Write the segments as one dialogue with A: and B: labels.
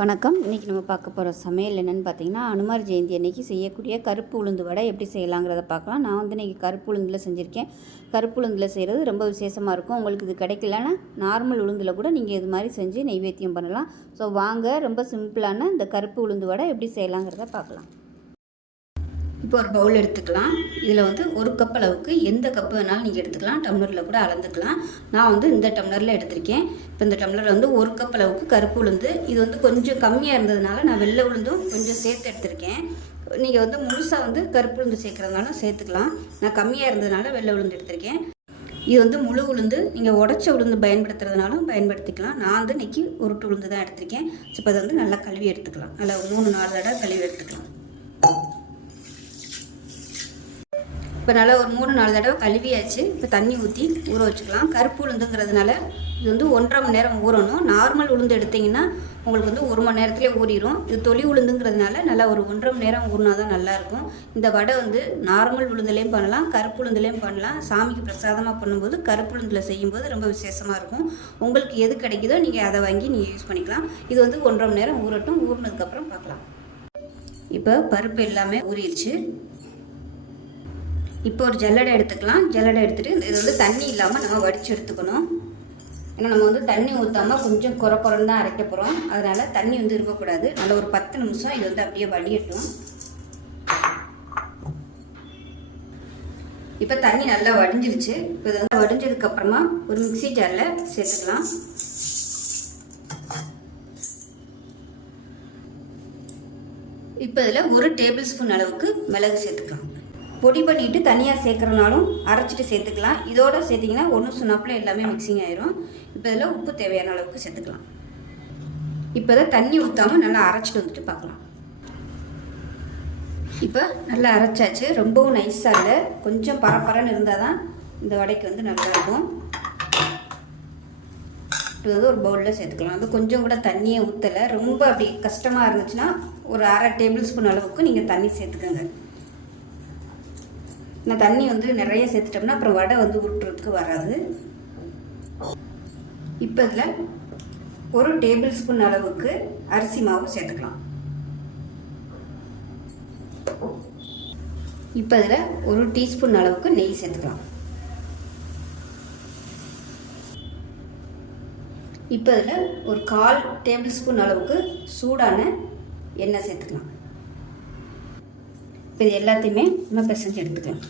A: வணக்கம். இன்றைக்கி நம்ம பார்க்க போகிற சமையல் என்னென்னு பார்த்தீங்கன்னா அனுமார் ஜெயந்தி அன்னைக்கு செய்யக்கூடிய கருப்பு உளுந்து வடை எப்படி செய்யலாங்கிறத பார்க்கலாம். நான் வந்து இன்றைக்கி கருப்பு உளுந்தில் செஞ்சுருக்கேன். கருப்பு உளுந்தில் செய்கிறது ரொம்ப விசேஷமாக இருக்கும். உங்களுக்கு இது கிடைக்கலன்னா நார்மல் உளுந்தில் கூட நீங்கள் இது மாதிரி செஞ்சு நைவேத்தியம் பண்ணலாம். ஸோ வாங்க ரொம்ப சிம்பிளான இந்த கருப்பு உளுந்து வடை எப்படி செய்யலாங்கிறத பார்க்கலாம். இப்போ ஒரு பவுல் எடுத்துக்கலாம். இதில் வந்து ஒரு கப் அளவுக்கு எந்த கப்பு வேணாலும் நீங்கள் எடுத்துக்கலாம். டம்ளரில் கூட அளந்துக்கலாம். நான் வந்து இந்த டம்ளரில் எடுத்திருக்கேன். இப்போ இந்த டம்ளரில் வந்து ஒரு கப் அளவுக்கு கருப்பு உளுந்து. இது வந்து கொஞ்சம் கம்மியாக இருந்ததுனால நான் வெள்ளை உளுந்தும் கொஞ்சம் சேர்த்து எடுத்திருக்கேன். நீங்கள் வந்து முழுசாக வந்து கருப்பு உளுந்து சேர்க்குறதுனாலும் சேர்த்துக்கலாம். நான் கம்மியாக இருந்ததுனால வெள்ளை உளுந்து எடுத்திருக்கேன். இது வந்து முழு உளுந்து. நீங்கள் உடச்ச உளுந்து பயன்படுத்துறதுனாலும் பயன்படுத்திக்கலாம். நான் வந்து இன்றைக்கி உருட்டு உளுந்து தான் எடுத்திருக்கேன். இப்போ அதை வந்து நல்லா கழுவி எடுத்துக்கலாம். நல்லா மூணு நாலு தடவை கழுவி எடுத்துக்கலாம். இப்போ நல்லா ஒரு மூணு நாலு தடவை கழுவியாச்சு. இப்போ தண்ணி ஊற்றி ஊற வச்சுக்கலாம். கருப்பு உளுந்துங்கிறதுனால இது வந்து ஒன்றரை மணி நேரம் ஊறணும். நார்மல் உளுந்து எடுத்திங்கன்னா உங்களுக்கு வந்து ஒரு மணி நேரத்துலேயே ஊறிடும் இது தொலி உளுந்துங்கிறதுனால நல்லா ஒரு ஒன்றரை மணி நேரம் ஊறினா தான் நல்லாயிருக்கும். இந்த வடை வந்து நார்மல் உளுந்துலேயும் பண்ணலாம் கருப்பு உளுந்துலேயும் பண்ணலாம். சாமிக்கு பிரசாதமாக பண்ணும்போது கருப்பு உளுந்தில் செய்யும்போது ரொம்ப விசேஷமாக இருக்கும். உங்களுக்கு எது கிடைக்குதோ நீங்கள் அதை வாங்கி நீங்கள் யூஸ் பண்ணிக்கலாம். இது வந்து ஒன்றரை மணி நேரம் ஊறட்டும். ஊறினதுக்கப்புறம் பார்க்கலாம். இப்போ பருப்பு எல்லாமே ஊறிடுச்சு. இப்போ ஒரு ஜல்லடை எடுத்துக்கலாம். ஜல்லடை எடுத்துகிட்டு இது வந்து தண்ணி இல்லாமல் நம்ம வடித்து எடுத்துக்கணும். ஏன்னா நம்ம வந்து தண்ணி ஊற்றாமல் கொஞ்சம் குறை குறைன்னு தான் அரைக்க போகிறோம் அதனால் தண்ணி வந்து இருக்கக்கூடாது. நல்ல ஒரு பத்து நிமிஷம் இது வந்து அப்படியே வடியட்டும். இப்போ தண்ணி நல்லா வடிஞ்சிருச்சு. இப்போ இது வந்து வடிஞ்சதுக்கப்புறமா ஒரு மிக்சி ஜாரில் சேர்த்துக்கலாம். இப்போ இதில் ஒரு டேபிள் ஸ்பூன் அளவுக்கு மிளகு சேர்த்துக்கலாம். பொடி பண்ணிவிட்டு தனியாக சேர்க்குறனாலும் அரைச்சிட்டு சேர்த்துக்கலாம். இதோட சேர்த்திங்கன்னா ஒன்று சொன்னாப்பில் எல்லாமே மிக்சிங் ஆயிரும். இப்போ இதில் உப்பு தேவையான அளவுக்கு சேர்த்துக்கலாம். இப்போ தான் தண்ணி ஊற்றாமல் நல்லா அரைச்சிட்டு வந்துட்டு பார்க்கலாம். இப்போ நல்லா அரைச்சாச்சு. ரொம்பவும் நைஸாக இல்லை. கொஞ்சம் பரப்பரன்னு இருந்தால் தான் இந்த வடைக்கு வந்து நல்லா இருக்கும். இது வந்து ஒரு பவுலில் சேர்த்துக்கலாம். அது கொஞ்சம் கூட தண்ணியே ஊற்றலை ரொம்ப அப்படி கஷ்டமாக இருந்துச்சுன்னா ஒரு அரை டேபிள் ஸ்பூன் அளவுக்கு நீங்கள் தண்ணி சேர்த்துக்கோங்க. நான் தண்ணி வந்து நிறைய சேர்த்துட்டோம்னா அப்புறம் வடை வந்து விட்டுறதுக்கு வராது. இப்போ இதில் ஒரு டேபிள் ஸ்பூன் அளவுக்கு அரிசி மாவு சேர்த்துக்கலாம். இப்போ இதில் ஒரு டீஸ்பூன் அளவுக்கு நெய் சேர்த்துக்கலாம். இப்போ இதில் ஒரு கால் டேபிள் ஸ்பூன் அளவுக்கு சூடான எண்ணெய் சேர்த்துக்கலாம். இப்போ இது எல்லாத்தையுமே நம்ம பிசைஞ்சு எடுத்துக்கலாம்.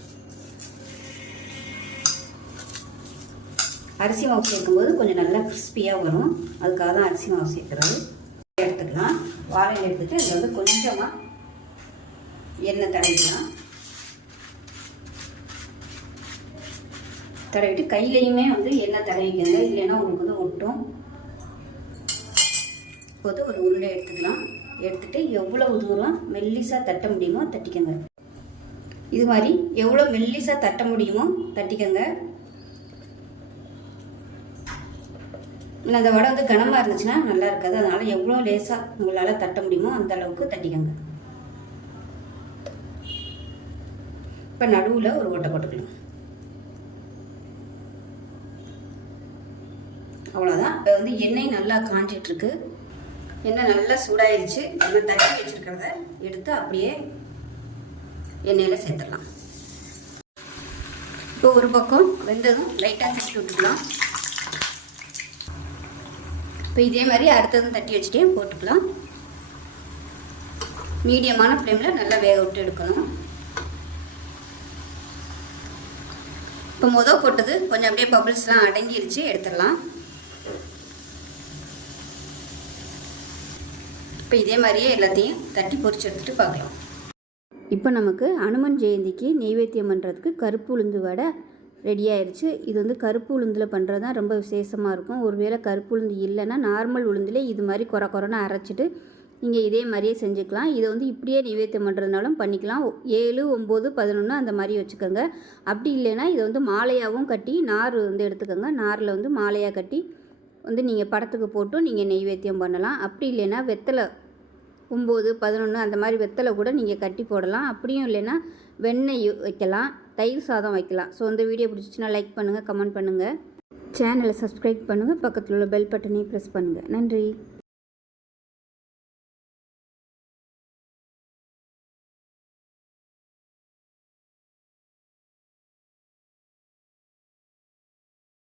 A: அரிசி மாவு சேர்க்கும்போது கொஞ்சம் நல்லா கிறிஸ்பியாக வரும். அதுக்காக தான் அரிசி மாவு சேர்க்குறது. எடுத்துக்கலாம். வாழையில் எடுத்துட்டு இதில் வந்து கொஞ்சமாக எண்ணெய் தடவிக்கலாம். தடவிட்டு கையிலையுமே வந்து எண்ணெய் தடவிக்கங்க. இல்லைன்னா உங்களுக்கு வந்து ஒட்டும். இப்போது ஒரு உருளை எடுத்துக்கலாம். எடுத்துகிட்டு எவ்வளவு தூரம் மெல்லிசாக தட்ட முடியுமோ தட்டிக்கோங்க. இது மாதிரி எவ்வளோ மெல்லிசாக தட்ட முடியுமோ தட்டிக்கோங்க. அந்த வடை வந்து கனமாக இருந்துச்சுன்னா நல்லா இருக்காது. அதனால் எவ்வளோ லேசாக உங்களால் தட்ட முடியுமோ அந்த அளவுக்கு தட்டிக்கோங்க. இப்போ நடுவில் ஒரு ஓட்டை போட்டுக்கலாம். அவ்வளோதான் இப்போ வந்து எண்ணெய் நல்லா காஞ்சிட்ருக்கு எண்ணெய் நல்லா சூடாயிருச்சு. நம்ம தட்டி வச்சுருக்கிறத எடுத்து அப்படியே எண்ணெயில் சேர்த்துடலாம். இப்போ ஒரு பக்கம் வெந்ததும் லைட்டாக தட்டி விட்டுக்கலாம். இப்போ இதே மாதிரி அடுத்ததும் தட்டி வச்சுட்டே போட்டுக்கலாம். மீடியமான ஃப்ளேமில் நல்லா வேக விட்டு எடுக்கணும். இப்போ மொதல் போட்டது கொஞ்சம் அப்படியே பபிள்ஸ்லாம் அடங்கிருச்சு எடுத்துடலாம். இப்போ இதே மாதிரியே எல்லாத்தையும் தட்டி பொறிச்சு எடுத்துகிட்டு பார்க்கலாம். இப்போ நமக்கு அனுமன் ஜெயந்திக்கு நெய்வேத்தியம் பண்ணுறதுக்கு கருப்பு உளுந்து வடை ரெடி ஆயிடுச்சு இது வந்து கருப்பு உளுந்தில் பண்ணுறது தான் ரொம்ப விசேஷமாக இருக்கும். ஒருவேளை கருப்பு உளுந்து இல்லைன்னா நார்மல் உளுந்துலே இது மாதிரி குறை குறைன்னு அரைச்சிட்டு நீங்கள் இதே மாதிரியே செஞ்சுக்கலாம். இதை வந்து இப்படியே நைவேத்தியம் பண்ணுறதுனாலும் பண்ணிக்கலாம். ஏழு ஒம்பது பதினொன்று அந்த மாதிரி வச்சுக்கோங்க. அப்படி இல்லைன்னா இதை வந்து மாலையாகவும் கட்டி நார் வந்து எடுத்துக்கோங்க. நாரில் வந்து மாலையாக கட்டி வந்து நீங்கள் படத்துக்கு போட்டும் நீங்கள் நெய்வேத்தியம் பண்ணலாம். அப்படி இல்லைன்னா வெத்தலை ஒம்பது பதினொன்று அந்த மாதிரி வெத்தலை கூட நீங்கள் கட்டி போடலாம். அப்படியும் இல்லைன்னா வெண்ணெய் வைக்கலாம் தயிர் சாதம் வைக்கலாம். ஸோ இந்த வீடியோ பிடிச்சிச்சின்னா லைக் பண்ணுங்கள் கமெண்ட் பண்ணுங்கள் சேனலை சப்ஸ்கிரைப் பண்ணுங்கள் பக்கத்தில் உள்ள பெல் பட்டனையும் ப்ரெஸ் பண்ணுங்கள் நன்றி.